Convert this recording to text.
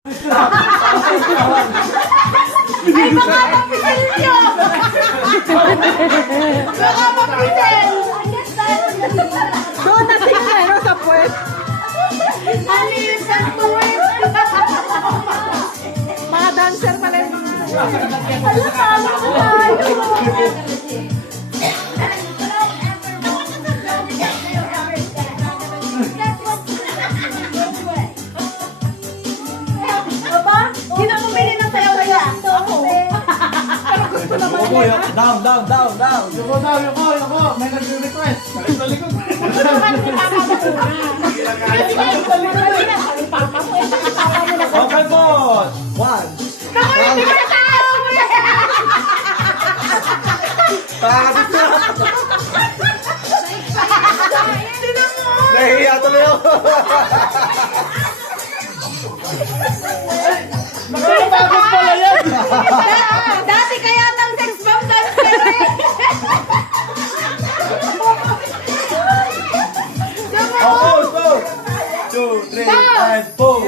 Ay, baka mapisil nyo! Baka mapisil! Doon natin yung meron sa puwet. Alilis ang puwet! Mga dancer pala yun. Alam, talo ko tayo! Aba, sino bumili ng sayaw na yan? Ako. Down. Yuko. May nag-request. Balik sa likod. Okay, boss. One. Nahihiya tuloy ako. Bakit pala yan? Dati kaya tang sex bomb dancer eh. Oh, go. 2, 3, and 4.